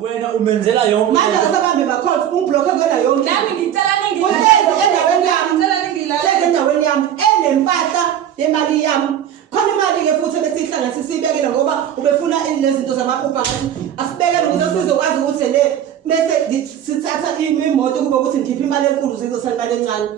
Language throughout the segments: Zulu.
wena umenzela yonke manje asabambe bakhona ungblock kwena yonke nami ngicela endaweni yami enempahla yemali yami khona imali ke futhi besihlanganisa sibekela ngoba ubefuna lezi zinto zamaphupha asibekele ukuthi sizokwazi ukuthi le bese sithatha imoto kube ukuthi ngikhipha imali enkulu zizosala imali encane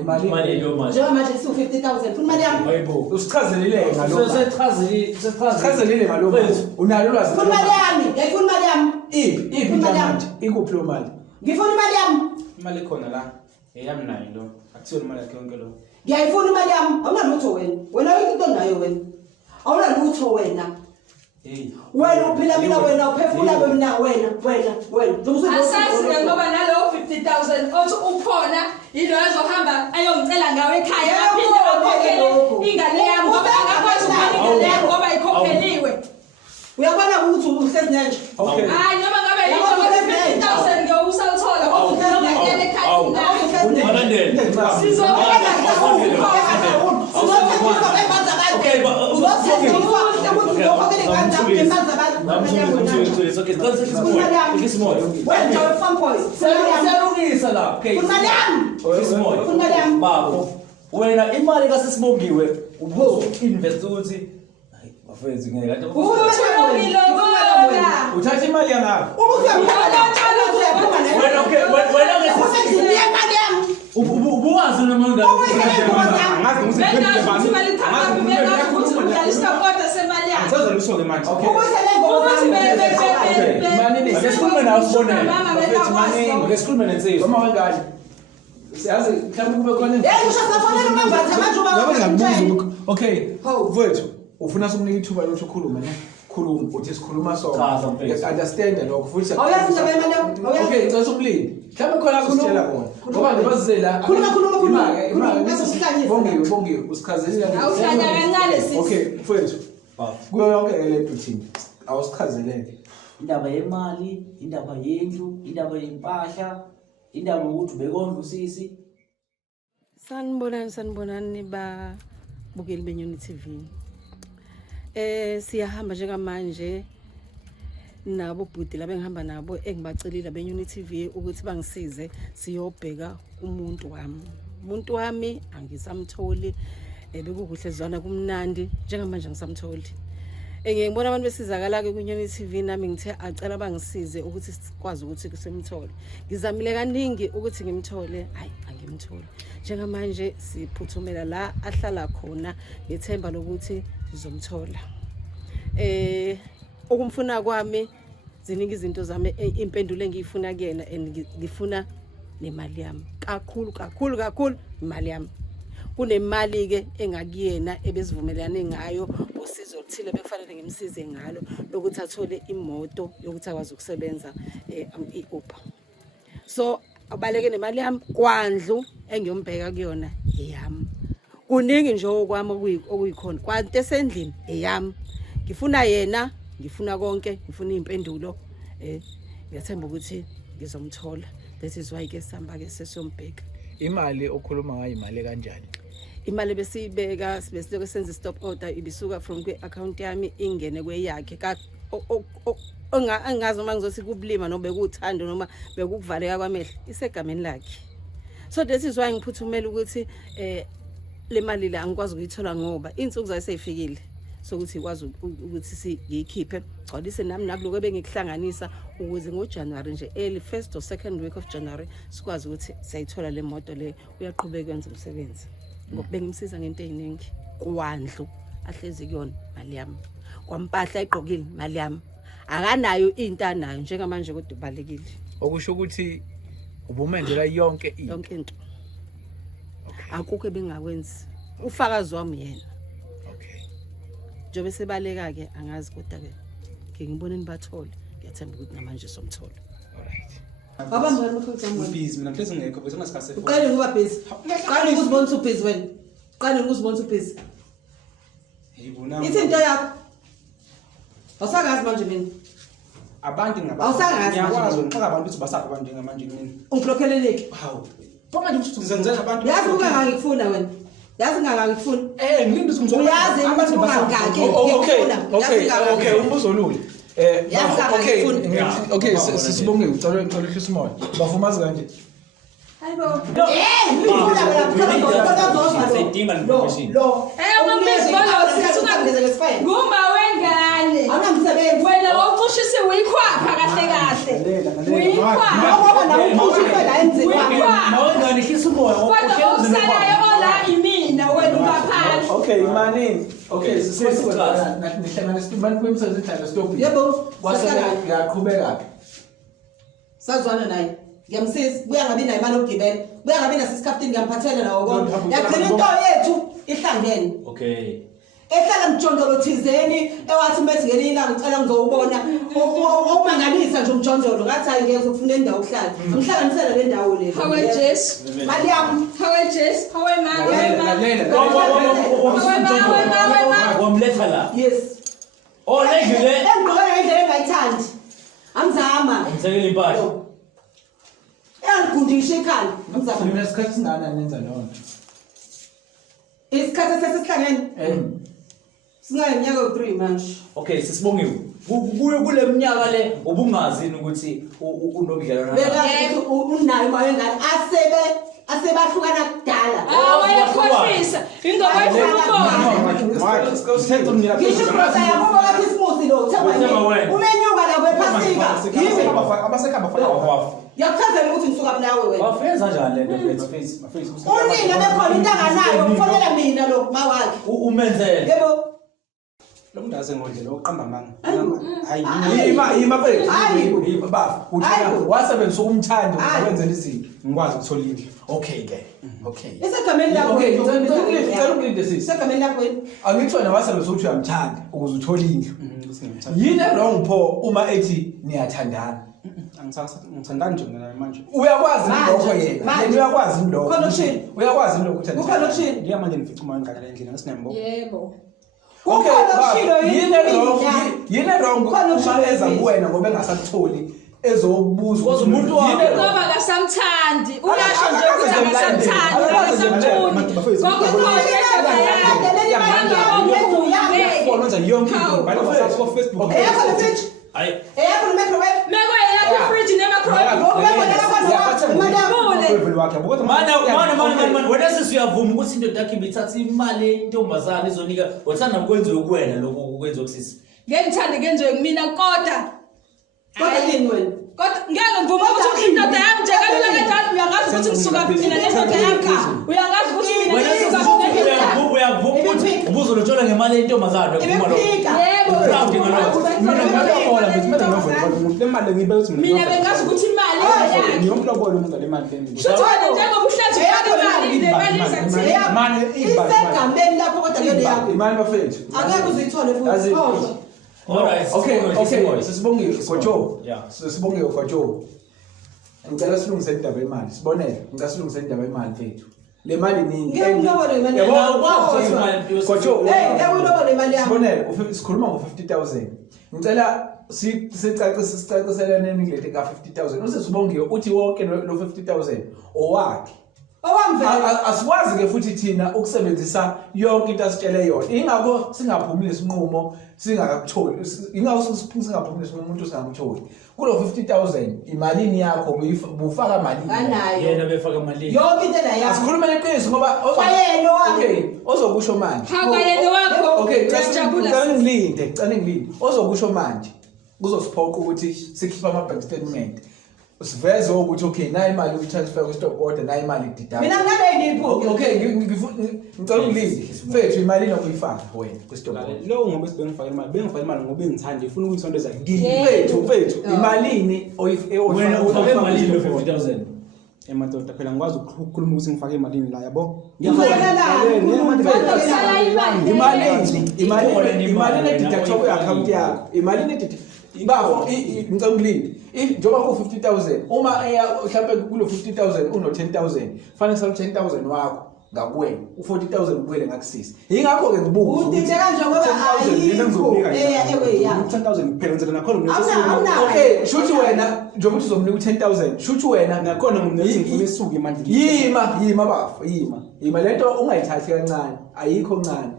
imali yo manje njengamanje isu-50,000 funa imali yami hayibo usichazelile ngalokho sesichazelile ngalokho unalo ulwazi funa imali yami ngifuna imali yami iphi manje ikuphi lo mali ngifuna imali yami imali khona la eyami nayo lo akusiyo imali yakhe yonke lo ngiyayifuna imali yami awunalutho wena into nayo wena awunalutho wena wena uphila mina wena uphefula mina wena asazi ngoba nalo 50,000 othi ukhona yilo azohamba ayongicela ngawe ekhaya aphinde akhokhele ingane yami ngoba angakwazi ukubona ingane yami ngoba ikhokheliwe uyabona ukuthi uhlezi nje hayi noma ngabe yilo 50,000 ngiyowusawuthola ngoba ngiyele ekhaya sizobeka wena imali kaSisibongiwe ubuzo-invest ukuthi bafethu ngeke kade uthatha imali yangapha ubuwazi noma Asazolusole manje. ngesikhulume nawe sibonele ngesikhulume nensizwa noma wengane siyazi mhlawumbe kube khona okay mfowethu ufuna sikunike ithuba lokuthi ukhulume ne khuluma uthi sikhuluma so understand lokho futhi okay ngicela ukulini mhlawumbe khona kusitshela kona ngoba ngibazela bongiwe usichazelile awuhlanya kancane sisi okay mfowethu kuyo yonke le nto thina awusichazeleke indaba yemali indaba yendlu indaba yempahla indaba ukuthi ubekondla usisi sanibonani babukeli beNyoni TV. Siyahamba njengamanje nabo bhuti labe ngihamba nabo engibacelile beNyoni TV ukuthi bangisize siyobheka umuntu wami angisamtholi bekukuhle zwana kumnandi njengamanje ngisamtholi. Ngiyibona abantu besizakala ke kuNyoni TV nami ngithe acela bangisize ukuthi sikwazi ukuthi kusemthole. Ngizamile kaningi ukuthi ngimthole hayi angimtholi. Njengamanje siphuthumela la ahlala khona ngethemba lokuthi ngizomthola. Okumfuna kwami ziningi izinto zami impendulo engiyifuna kuyena ngifuna nemali yami. Kakhulu imali yami. Kunemali ke engakuyena ebesivumelane ngayo usizo oluthile bekufanele ngimsize ngalo lokuthi athole imoto yokuthi akwazi ukusebenza i-Uber. So abaleke nemali yami kwandlu engiyombheka kuyona eyami. Kuningi nje okwami okuyikhona kwanti esendlini eyami. Ngifuna yena, ngifuna konke, ngifuna impendulo ngiyathemba ukuthi ngizomthola. That is why ke sihamba ke sesombheka. Imali okhuluma ngayo imali kanjani? Imali besiyibeka besiloko senza stop order ibisuka from kwi-account yami ingene kweyakhe angazi noma ngizothi kubulima noma bekuthando noma bekukuvaleka kwamehlo isegameni lakhe. So that is why ngiphuthumela ukuthi le mali la angikwazi ukuyithola ngoba insuku zayiseyifikile sokuthi ikwazi ukuthi siyikhiphe gcwalise nami nakuloko bengikuhlanganisa ukuze ngoJanuary nje early first or second week of January sikwazi ukuthi siyayithola le moto le uyaqhubeka kwenza umsebenzi ngoba bengimsiza ngento eziningi kwandlu ahlezi kuyona mali yami kwampahla egqokile mali yami akanayo into anayo njengamanje kodwa ubalekile okusho ukuthi ubumendela yonke into akukho ebengakwenzi ufakazi wami yena njobe sebaleka ke angazi kodwa ke ngibona nibathole ngiyathemba ukuthi namanje somthola. Alright. Baba mngani mfowethu wami. Busy mina mhlezi ngekho bese ngasikase. Uqale ukuba busy. Qale ukuzibona ukuthi busy wena. Qale ukuzibona ukuthi busy. Yibona. Ithi into yakho. Awusakazi manje mina. Abantu ngabantu. Awusakazi. Ngiyakwazi ngixaka abantu ukuthi basapha abantu njengamanje mina. Ungiblokheleleke. Hawu. Phoma nje umshuthu ngizenzela abantu. Yazi ungangifuna wena. Yazi ngangifuna. Ngilinde ukuthi uyazi abantu basapha. Okay, umbuzo lula. Okay, sisibonge ngicela ehlisa umoya. Bafumazi kanje. Hayibo. Ngumba wengane. Awunamsebenzi. Wena wawucushise uyikhwapha kahle kahle. Mawengane hlisa umoya. Kodwa okusalayo ola imina wena ungaphandle. Okay, imani. Okay, sisibona nihlanganisa imani kwemsebenzi ehlala stop. Yebo. Ngiyaqhubeka. Sazwana naye. Ngiyamsiza buya ngabi nayo imali yokugibela. Buya ngabi nasisikhafutini ngiyamphathela nawo konke. Yagcina into yethu ihlangene. Okay. Ehlala mjondolo thizeni ewathi mase ngelinye ilanga ngicela ngizowubona omangalisa nje umjondolo ngathi hayi ngeke ufune indawo ukuhlala ngihlanganisela le ndawo le Hawe Jess. mali yami Hawe Jess. Hawe mama. Wamletha la. yes Oh, lendlu le. engqoke indlela engayithandi amzama Umsekela impahla. engigundisha ekhaya amzama Mina isikhathi singana nenza lonto. isikhathi sesihlangene singayiminyaka yo3 manje Okay, sisibongiwe. Kuye kule minyaka le ubungazini ukuthi unobudlelwana beka unayo imali engane asebahlukana kudala Wayekhohlisa. Ingoba ifuna ngisho ukuthi yabo kaKhisimusi lo umenyuka lapho ephasika yimi Abasekhamba fana. yakuchazela ukuthi ngisuka nawe wena wafenza njani lento face unina bekhona into anganayo ufonela mina lo mawakhe umenzele yebo Lo muntu asengondlela oqamba manga. Hayi. Yima mfethu. Hayi. Baba, uthina Hayi. wasebenzisa umthando Hayi. ukwenzela izinto. Ngikwazi ukuthola indlu. Okay ke. Okay. isegameni lakho Okay, ngicela ukulinde sisi. isegameni lakho wena Angithona wasebenzisa ukuthi uyamthanda ukuze uthole indlu. Ngiyamthanda. Yini wrong pho uma ethi niyathandana? Ngithandana nje mina manje. Uyakwazi lokho Manje, yena. manje. Yena uyakwazi lokho. Khona ukushini. Uyakwazi lokho ukuthi ukhona ukushini Ngiya manje ngifica umoya ngakala endlini ngisinembo. Yebo. Okay, Ukhona ukushilo baba, yini? yini wrong Ukhona uma ukushilo eza yini? kuwena ngoba engasakutholi ezobuza Because umuntu wakho- Yini wrong? Ngoba akasamthandi. Uyasho nje ukuthi akasamthandi. Akasamthuni. Ngiyafona nje yonke into. Bani WhatsApp ko Facebook. eyakho le fridge Hayi. eyakho le microwave Meko yakhe fridge ne-microwave. Mana wena sesiyavuma ukuthi indoda yakhe ibithatha imali yentombazana izonika wathanda ukwenziwe kuwena lokho ukwenziwe kusisi. Ngengithanda kenziwe kumina kodwa kodwa yini wena kodwa ngeke ngivume ukuthi indoda yami nje kalula kanjalo uyangazi ukuthi ngisuka mina nendoda yakho. Uyangazi ukuthi mina Wena ngisuka uyavuma ukuthi ubuzo lotshola ngemali yentombazana ukuvuma lokho. ibiphika Yebo. Mina ngiyabona ukuthi mina ngiyavuma ukuthi le mali ngibeke ukuthi Mina bengazi ukuthi imali yakhe. ngiyomlobola umuntu le mali leyo. Shuthi wena njengoba uhlathi imali le mali izakuthini. Manje isegameni lakho kodwa kuyona yakho Imali bafethu. angeke uzithole Yazi- futhi kodwa Alright. Okay, sisibonge. sisibongiwe Gojo. Yeah. Sisibongiwe Gojo. Ngicela silungise indaba yemali. Sibonele, ngicela silungise indaba yemali mfethu. Le mali ningi. Ngeke ngilobole imali Yabo, yakho. Ukwazi imali Gojo. ulobole imali yakho Sibonele, sikhuluma ngo50,000. Ngicela sicaciselane ngilethe ka50,000. Usesibongiwe uthi wonke lo 50,000 owakhe. owamvela Asikwazi ke futhi thina ukusebenzisa yonke into asitshele yona. Ingakho singaphumuli isinqumo singakakutholi. Ingakho singaphumuli isinqumo umuntu singakutholi. Kulo 50,000 imalini yakho bufaka malini? anayo Yena befaka imali. yonke into la yakho Asikhulume leqiniso ngoba Kwayena wakho. Okay, ozokusho manje. Hawayena wakho. Okay, Ngiyajabula. cela ngilinde. Ozokusho manje. Kuzosiphoqa ukuthi sikhipha ama bank statement. Siveze ukuthi okay, nayi imali uyitransfer ku stock order, nayi imali ididaba. mina ngale nipho Okay, ngicela ngilinde. Mfethu imali nokuyifaka wena ku stock order. lo ngoba sibengifaka imali, bengifaka imali ngoba ngithanda ngifuna ukuyisondeza kimi. Mfethu imalini Wena ufake imali lo 50,000. Emadoda phela ngikwazi ukukhuluma ukuthi ngifake imalini la yabo. Imali edidactwa kwi-account yakho. Imali edidactwa. Ibafo ngicela ngilinde. Njoba ku 50,000 uma mhlambe kulo 50,000 uno 10,000 fanele sal 10,000 wakho ngakuwena u40,000 kuwele ngakusisi. Yingakho ke ngibuza. udide kanje ngoba ayikho ewe ya 10,000 kuphela ngizela nakhona Awuna- Okay, shuthi wena njengoba uthi uzomnika u10,000 shuthi wena nakhona ngumnesi ngifuna isuke imali. yima bafo yima lento ungayithathi kancane ayikho kancane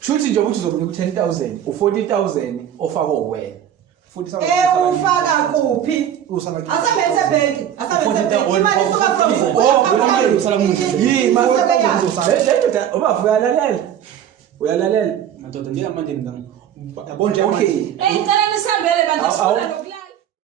shuthi njengoba uthi uzomnika u10,000 u40,000 ofako wena futhi ufaka kuphi? Asabenze bank, asabenze bank. Imali isuka from Madoda njengamanje okay. Ngicela nisambele bantu sifuna nokulala.